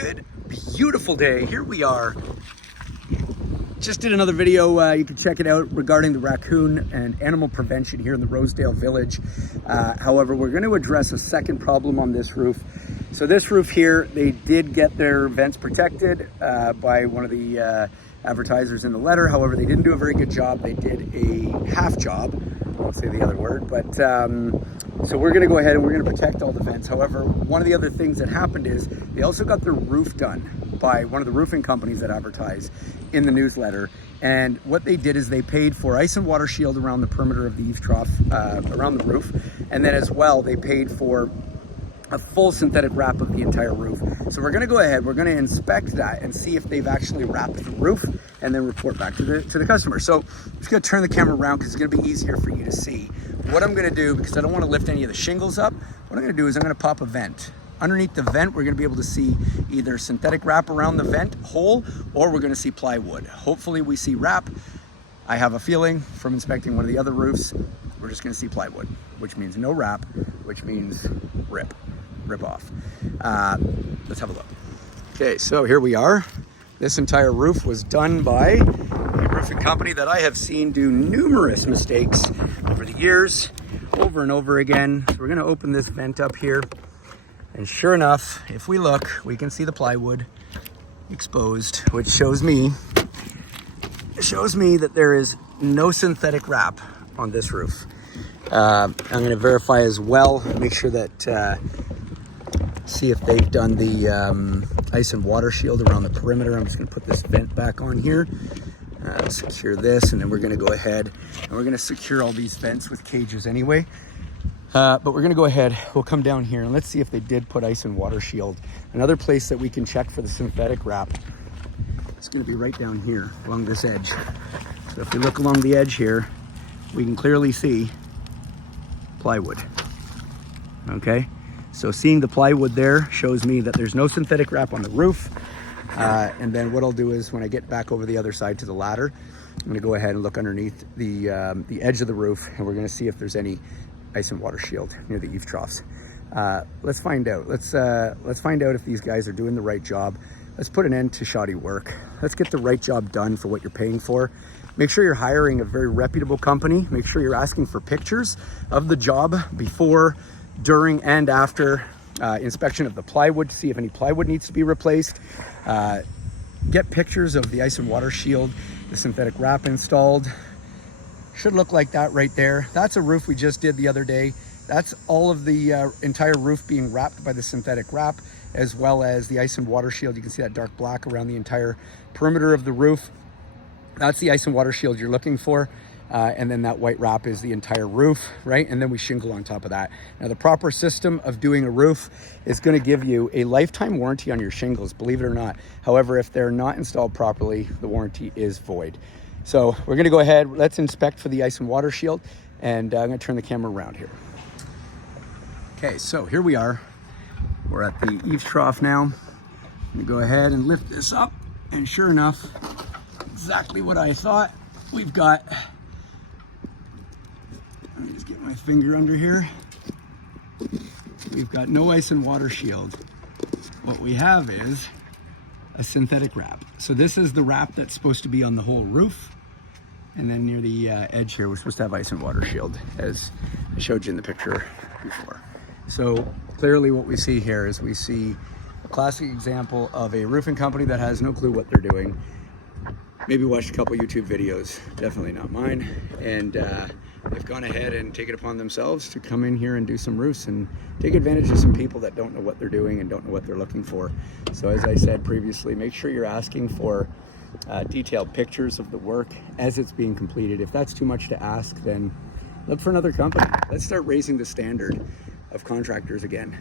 Good, beautiful day. Here we are. Just did another video, you can check it out, regarding the raccoon and animal prevention here in the Rosedale Village. However, we're going to address a second problem on this roof. So this roof here, they did get their vents protected by one of the advertisers in the letter. However, they didn't do a very good job. They did a half job. I won't say the other word, but so we're going to go ahead and we're going to protect all the vents. However, one of the other things that happened is they also got their roof done by one of the roofing companies that advertise in the newsletter. And what they did is they paid for ice and water shield around the perimeter of the eaves trough, around the roof. And then as well, they paid for a full synthetic wrap of the entire roof. So we're gonna go ahead, we're gonna inspect that and see if they've actually wrapped the roof and then report back to the customer. So I'm just gonna turn the camera around because it's gonna be easier for you to see. What I'm gonna do, because I don't wanna lift any of the shingles up, what I'm gonna do is I'm gonna pop a vent. Underneath the vent, we're gonna be able to see either synthetic wrap around the vent hole, or we're gonna see plywood. Hopefully we see wrap. I have a feeling from inspecting one of the other roofs, we're just gonna see plywood, which means no wrap, which means rip off. Let's have a look. Okay, so here we are. This entire roof was done by a roofing company that I have seen do numerous mistakes over the years, over and over again. So we're gonna open this vent up here. And sure enough, if we look, we can see the plywood exposed, which shows me that there is no synthetic wrap on this roof. I'm gonna verify as well, make sure that, see if they've done the ice and water shield around the perimeter. I'm just gonna put this vent back on here, secure this, and then we're gonna go ahead and we're gonna secure all these vents with cages anyway. But we're gonna go ahead, we'll come down here and let's see if they did put ice and water shield. Another place that we can check for the synthetic wrap, it's gonna be right down here along this edge. So if we look along the edge here, we can clearly see plywood, okay? So seeing the plywood there shows me that there's no synthetic wrap on the roof. And then what I'll do is when I get back over the other side to the ladder, I'm gonna go ahead and look underneath the edge of the roof, and we're gonna see if there's any ice and water shield near the eave troughs. Let's find out. Let's find out if these guys are doing the right job. Let's put an end to shoddy work. Let's get the right job done for what you're paying for. Make sure you're hiring a very reputable company. Make sure you're asking for pictures of the job before, during, and after inspection of the plywood to see if any plywood needs to be replaced. Get pictures of the ice and water shield, the synthetic wrap installed. Should look like that right there. That's a roof we just did the other day. That's all of the entire roof being wrapped by the synthetic wrap, as well as the ice and water shield. You can see that dark black around the entire perimeter of the roof. That's the ice and water shield you're looking for. And then that white wrap is the entire roof, right? And then we shingle on top of that. Now the proper system of doing a roof is gonna give you a lifetime warranty on your shingles, believe it or not. However, if they're not installed properly, the warranty is void. So we're gonna go ahead, let's inspect for the ice and water shield, and I'm gonna turn the camera around here. Okay, so here we are. We're at the eaves trough now. I'm gonna go ahead and lift this up, and sure enough, exactly what I thought. We've got, let me just get my finger under here. We've got no ice and water shield. What we have is a synthetic wrap. So this is the wrap that's supposed to be on the whole roof. And then near the edge here, we're supposed to have ice and water shield, as I showed you in the picture before. So clearly what we see here is we see a classic example of a roofing company that has no clue what they're doing. Maybe watched a couple YouTube videos, definitely not mine. And they've gone ahead and taken it upon themselves to come in here and do some roofs and take advantage of some people that don't know what they're doing and don't know what they're looking for. So as I said previously, make sure you're asking for detailed pictures of the work as it's being completed. If that's too much to ask, then look for another company. Let's start raising the standard of contractors again.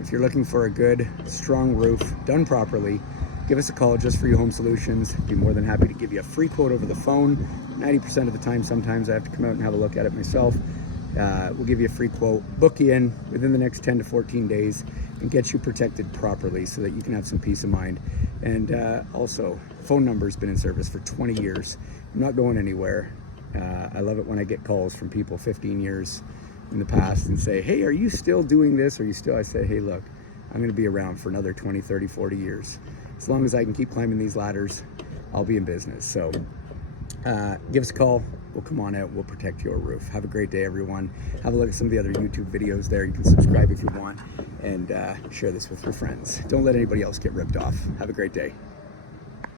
If you're looking for a good, strong roof done properly, give us a call, Just For You Home Solutions. Be more than happy to give you a free quote over the phone. 90% of the time, sometimes I have to come out and have a look at it myself. We'll give you a free quote, book you in within the next 10 to 14 days, and get you protected properly so that you can have some peace of mind. And also, phone number's been in service for 20 years. I'm not going anywhere. I love it when I get calls from people 15 years in the past and say, hey, are you still doing this? Are you still? I say, hey, look, I'm going to be around for another 20, 30, 40 years. As long as I can keep climbing these ladders, I'll be in business. So give us a call. We'll come on out. We'll protect your roof. Have a great day, everyone. Have a look at some of the other YouTube videos there. You can subscribe if you want, and share this with your friends. Don't let anybody else get ripped off. Have a great day.